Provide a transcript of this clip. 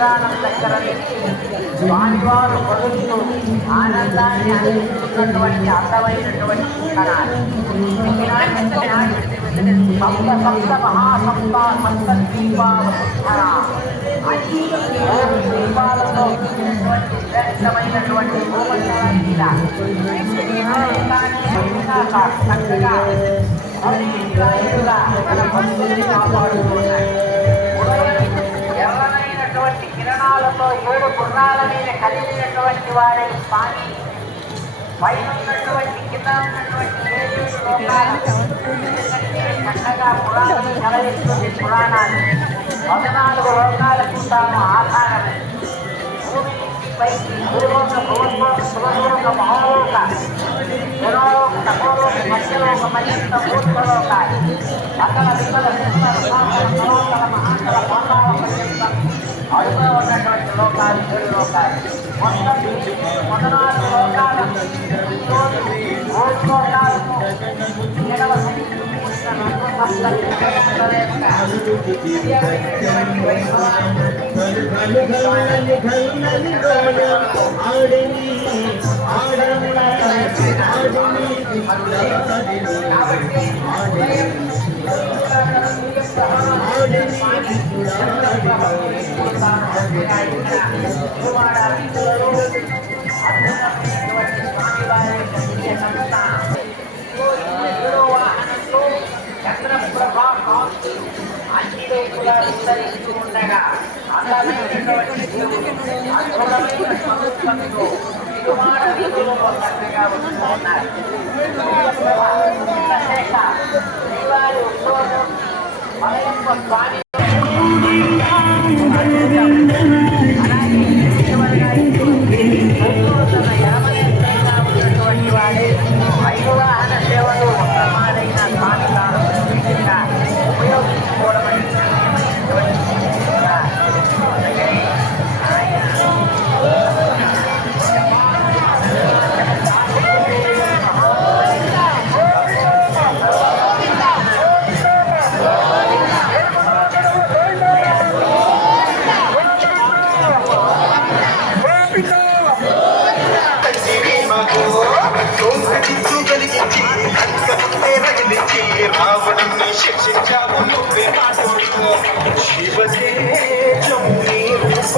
సముద్రానం దగ్గర నుంచి స్వామివారు పడుతూ ఆనందాన్ని అందిస్తున్నటువంటి అందమైనటువంటి క్షణాలు. సప్త సప్త మహాసప్త సప్త ద్వీపాల అన్ని ద్వీపాలలో శ్రేష్టమైనటువంటి చక్కగా ఎర్రనైనటువంటి కిరణాలతో 7 గుర్రాల మీద కలిగినటువంటి వారి స్వామి పైనటువంటి కింద ఉన్నటువంటి చక్కగా పురాణం కలయిస్తుంది. పురాణాలు 14 లోకాలకు తాను ఆధారమే. భూమి పైకి భూలోక భూలోక మహోలోక జనోలోక తపోలోక మధ్యలోక మధ్యంత భూతలోకాలు అక్కడ వికల వికల మహాకల పాతాళ పర్యంతం అడుగులో ఉన్నటువంటి లోకాలు 7 లోకాలు. మొత్తం 14 లోకాలు ఈరోజు 3 లోకాలకు చంద్రప్రభా కాంతి అన్ని వైపులా విస్తరించుకుండగా అందమైనటువంటి అద్భుతమైన స్వరూపంతో తిరుమాడ వీధులలో చక్కగా వస్తూ ఉన్నారు. శ్రీవారి ఉత్సవం మలయప్ప స్వామి ఉన్నటువంటి వాడే వైవాహన సేవలు ఉత్తమాలైన స్వామికారం ఉపయోగించుకోవడం రావణుని శిక్షించావు నువ్వే మాటోడు శివజే జముని రూప